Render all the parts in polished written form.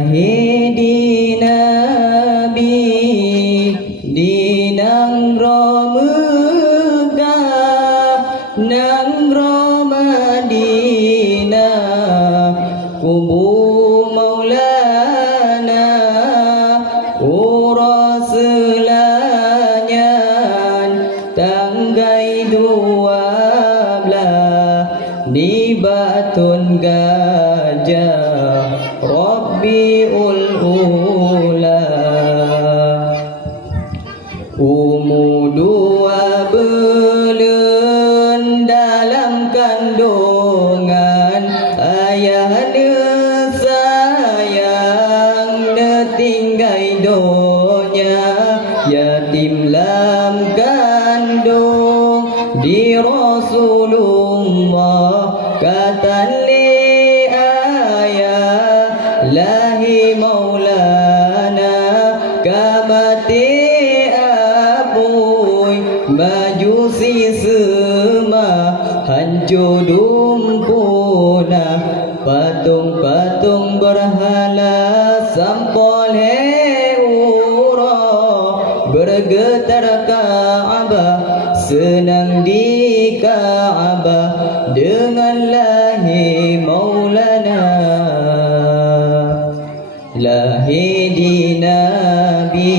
lahi di nabi di nang ro Mekah nang ro Madinah kubu maulana urasulanya tanggai 12 di Batun Gajah Rabiul Ula umur 2 bulan dalam kandungan ayah sayang tinggai donya yatim lam kandung di Rasulullah kata li ayah lahi maulana kamati apuy majusi sema hancur dumpuna patung-patung berhala sampol heura bergetar Ka'bah senang di Ka'bah dengan lahi maulana lahi di nabi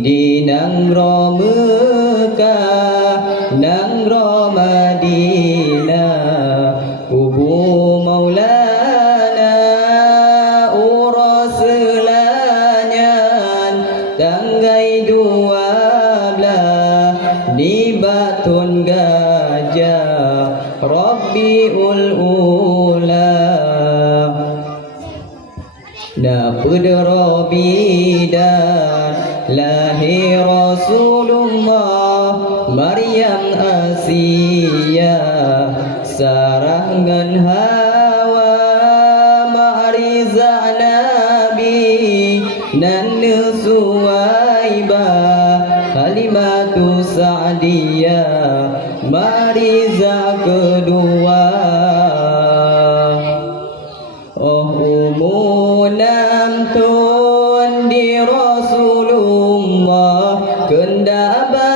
di nang ro Mekah nang ro Madinah kubu maulana urasulanya tanggai 12 di Batun Gajah Rabiul Ula Napud Rabidan lahir Rasulullah Maryam Asiyah sarangan Hawa Ma'riza Nabi Nanu Suwaibah Halimatu Sa'diyah Mariza kedua umunam tun di Rasulullah kendaba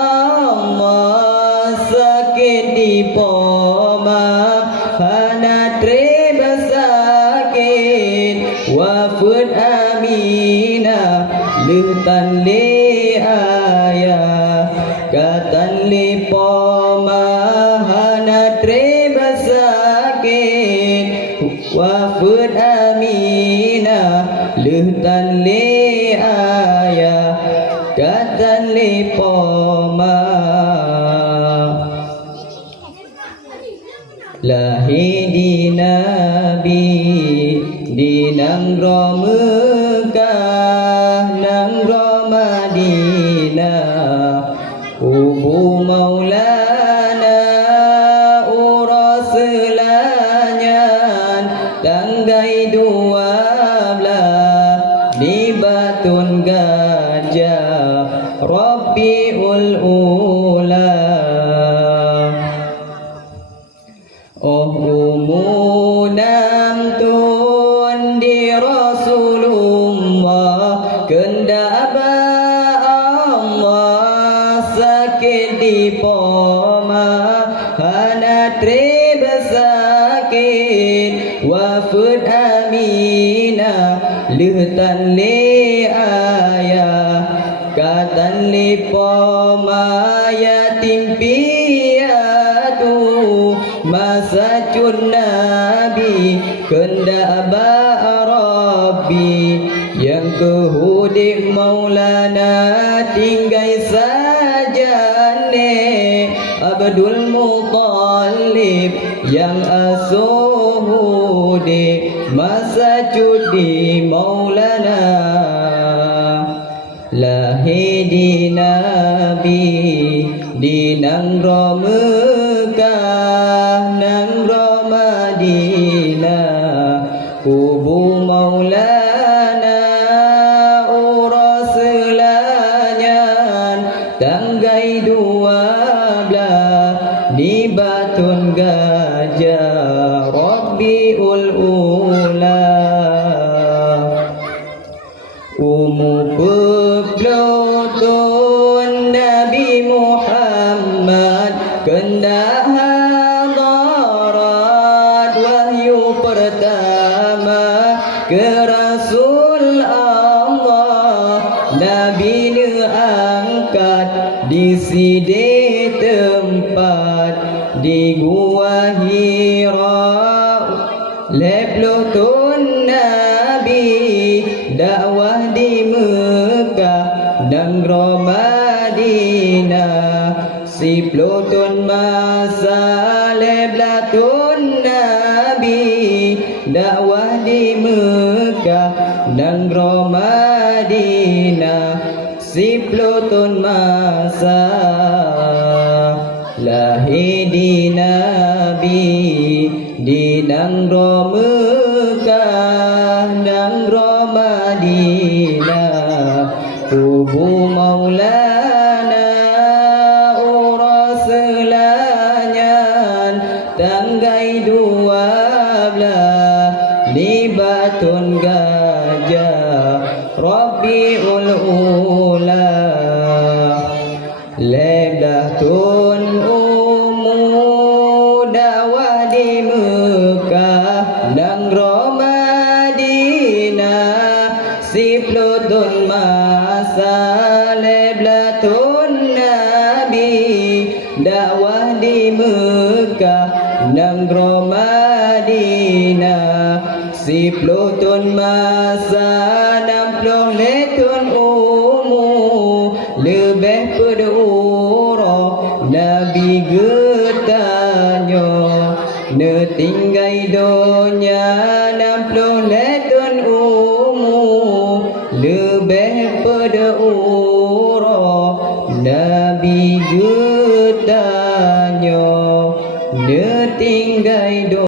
Allah sakit di poma hana treba sakit wafud aminah lutan li ayah katan li poma hana treba sakit wafud aminah lutan li ayah katan li poma lahi di nabi di nang ro Mekah nang ro Madinah kubu maulana urasulanya tanggai 12 di Batun Gajah Rabiul Ula umunam tun di Rasulullah kendaba Allah sakit di poma hana treba sakit wafud aminah lutan li ayah katan li poma yatim piatu masa cun nabi kendaba Rabbi yang kehudik maulana tinggai sajane Abdul Muttalib yang asuhudi masa cudi maulana lahi di nabi di nang ro Mekah nang ro Madinah kubu maulana urasulanya tanggai 12 di Batun Gajah Rabiul Ula Mupelutun Nabi Muhammad kena hadarat wahyu pertama ke Rasul Allah. Nabi angkat di sidi tempat di Gua Hira. Lepelutun Nabi dakwah di Mekah dan Madinah. Si pelutun masa lepelutun Nabi dakwah di Mekah dan Madinah. Si pelutun masa lahir di Nabi di Nangro Mekah Nangro Madinah. Kubu Maulana uras selanyan tanggai 12 di Batun Gajah Rabiul Ula. Leblatun dakwah di Mekah dan Madinah. Si pelutun masa leblatun Nabi dakwah di Mekah dan Madinah. Si pelutun masa 60 letun lebih pedura Nabi getanyo netinggai donya 60 letun lebih pedura Nabi getanyo netinggai donya.